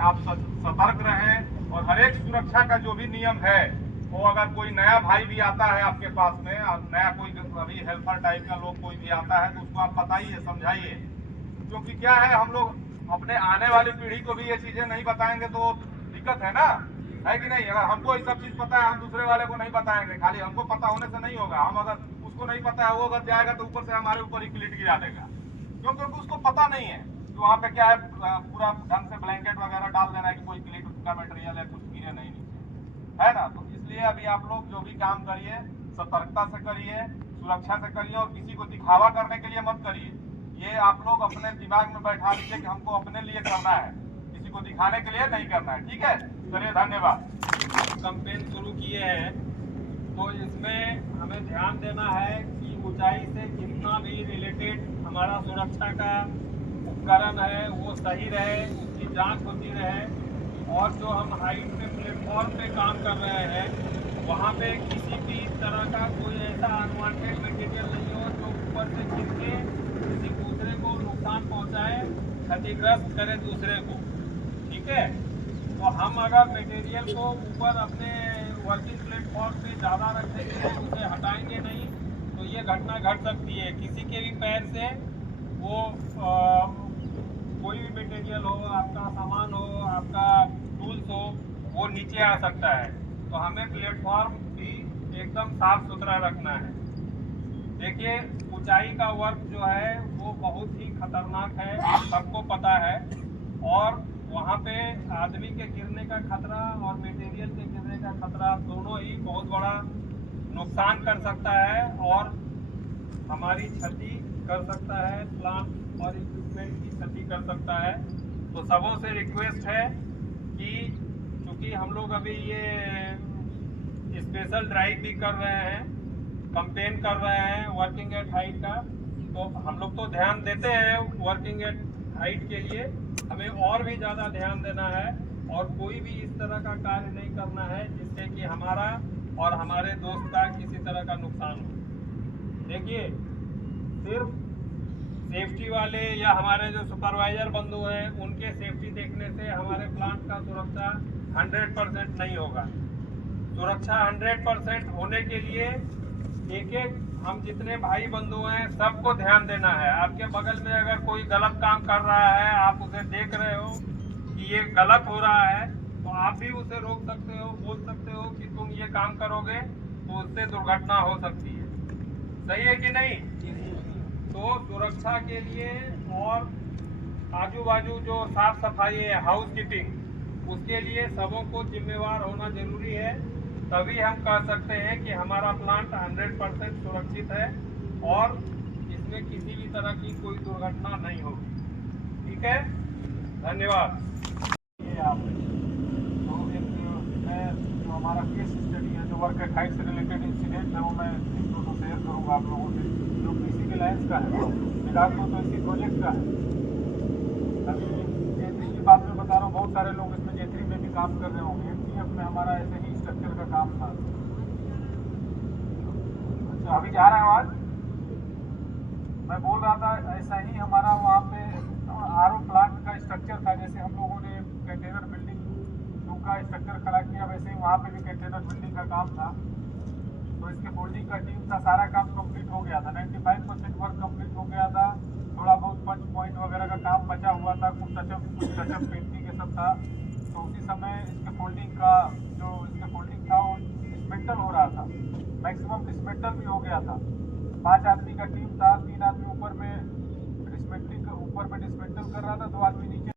आप सतर्क रहें और हर एक सुरक्षा का जो भी नियम है वो अगर कोई नया भाई भी आता है आपके पास में, नया कोई अभी हेल्पर टाइप का लोग कोई भी आता है तो उसको आप बताइए, समझाइए। क्योंकि क्या है, हम लोग अपने आने वाली पीढ़ी को भी ये चीजें नहीं बताएंगे तो दिक्कत है ना, है कि नहीं। अगर हमको ये सब चीज पता है, हम दूसरे वाले को नहीं बताएंगे, खाली हमको पता होने से नहीं होगा। हम अगर उसको नहीं पता है, वो अगर जाएगा तो ऊपर से हमारे ऊपर ही क्लिट गिरा देगा, क्योंकि उसको पता नहीं है कि वहाँ पे क्या है। पूरा ढंग से ब्लैंकेट वगैरह डाल देना है कि कोई क्लिट का मटेरियल है, कुछ गिरे नहीं नीचे, है ना। तो इसलिए अभी आप लोग जो भी काम करिए सतर्कता से करिए, सुरक्षा से करिए, और किसी को दिखावा करने के लिए मत करिए। ये आप लोग अपने दिमाग में बैठा लीजिए कि हमको अपने लिए करना है, किसी को दिखाने के लिए नहीं करना है। ठीक है, चलिए, धन्यवाद। कैंपेन शुरू किए हैं तो इसमें हमें ध्यान देना है कि ऊंचाई से जितना भी रिलेटेड हमारा सुरक्षा का उपकरण है वो सही रहे, उसकी जांच होती रहे। और जो हम हाइट पे प्लेटफॉर्म पे काम कर रहे हैं वहाँ पे किसी भी तरह का कोई ऐसा अनवांटेड मटेरियल नहीं हो जो ऊपर से गिर के किसी दूसरे को नुकसान पहुँचाए, क्षतिग्रस्त करे दूसरे को। ठीक है, तो हम अगर मटेरियल को ऊपर अपने वर्किंग प्लेटफॉर्म पे ज़्यादा रख देंगे, उसे हटाएंगे नहीं, तो ये घटना घट सकती है। किसी के भी पैर से वो कोई भी मटेरियल हो, आपका सामान हो, आपका टूल्स हो, वो नीचे आ सकता है। तो हमें प्लेटफॉर्म भी एकदम साफ सुथरा रखना है। देखिए, ऊंचाई का वर्क जो है वो बहुत ही खतरनाक है, सबको पता है। और वहाँ पे आदमी के गिरने का खतरा और मटेरियल के गिरने का खतरा दोनों ही बहुत बड़ा नुकसान कर सकता है और हमारी क्षति कर सकता है, प्लांट और इक्विपमेंट की क्षति कर सकता है। तो सबों से रिक्वेस्ट है कि चूँकि हम लोग अभी ये स्पेशल ड्राइव भी कर रहे हैं, कैंपेन कर रहे हैं वर्किंग एट हाइट का, तो हम लोग तो ध्यान देते हैं वर्किंग एट हाइट के लिए, हमें और भी ज़्यादा ध्यान देना है और कोई भी इस तरह का कार्य नहीं करना है जिससे कि हमारा और हमारे दोस्त का किसी तरह का नुकसान हो। देखिए, सिर्फ सेफ्टी वाले या हमारे जो सुपरवाइजर बंधु हैं उनके सेफ्टी देखने से हमारे प्लांट का सुरक्षा 100% नहीं होगा। सुरक्षा 100% होने के लिए एक एक हम जितने भाई बंधु हैं सबको ध्यान देना है। आपके बगल में अगर कोई गलत काम कर रहा है, आप उसे देख रहे हो कि ये गलत हो रहा है, तो आप भी उसे रोक सकते हो, बोल सकते हो कि तुम ये काम करोगे तो उससे दुर्घटना हो सकती है। सही है कि नहीं? तो सुरक्षा के लिए और आजू बाजू जो साफ सफाई है, हाउस कीपिंग, उसके लिए सबों को जिम्मेवार होना जरूरी है। तभी हम कह सकते हैं कि हमारा प्लांट 100% सुरक्षित है और इसमें किसी भी तरह की कोई दुर्घटना नहीं होगी। ठीक है, धन्यवाद। ये आप तो एक मैं जो हमारा केस स्टडी है, जो वर्क एट हाइट से रिलेटेड इंसिडेंट है, वो मैं एक दो शेयर करूँगा आप लोगों से, जो पीसी के लाइन्स का है, फिलहाल तो इसी प्रोजेक्ट का है। अभी J3 की बात में बता रहा हूँ, बहुत सारे लोग इसमें J3 में भी काम कर रहे होंगे। MTF में हमारा ऐसे ही स्ट्रक्चर का काम था। अच्छा, अभी जा रहा है आवाज? मैं बोल रहा था ऐसा ही हमारा वहाँ पे आरओ प्लांट का स्ट्रक्चर था। जैसे हम लोगों ने कंटेनर बिल्डिंग 2 का स्ट्रक्चर खड़ा किया, वैसे ही वहाँ पे भी कंटेनर बिल्डिंग का काम था। तो इसके फोल्डिंग का टीम था, सारा काम कंप्लीट हो गया था, 95% वर्क कंप्लीट हो गया था। थोड़ा बहुत पंच पॉइंट वगैरह का काम बचा हुआ था, कुछ टचअप पेंटिंग ये सब था। तो उसी समय इसके फोल्डिंग का जो इसके फोल्डिंग था वो डिसमेंटल हो रहा था, मैक्सिमम डिसमेंटल भी हो गया था। 5 आदमी का टीम था, 3 आदमी ऊपर में डिसमेंटल कर रहा था, 2 आदमी